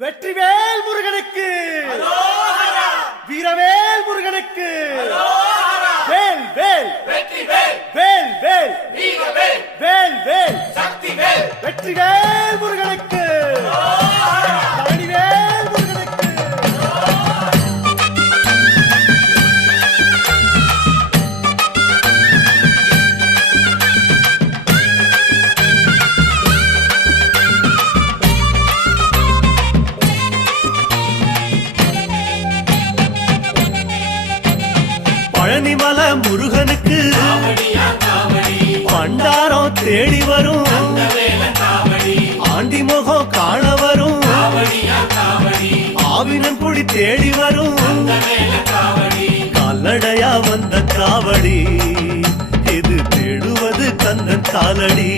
வெற்றிவேல் முருகனுக்கு, வீரவேல் முருகனுக்கு, வேல் வேல் வேல் வேல் வேல் வேல் வெற்றிவேல் முருகனுக்கு, பழனிவேல் முருகனுக்கு. பழனிமலை முருகனுக்கு பண்டாரம் தேடி வரும், ஆண்டி முகம் காண வரும், ஆவினங்குடி தேடி வரும், கால்நடையா வந்த காவடி இது தேடுவது கந்தன் காலடி.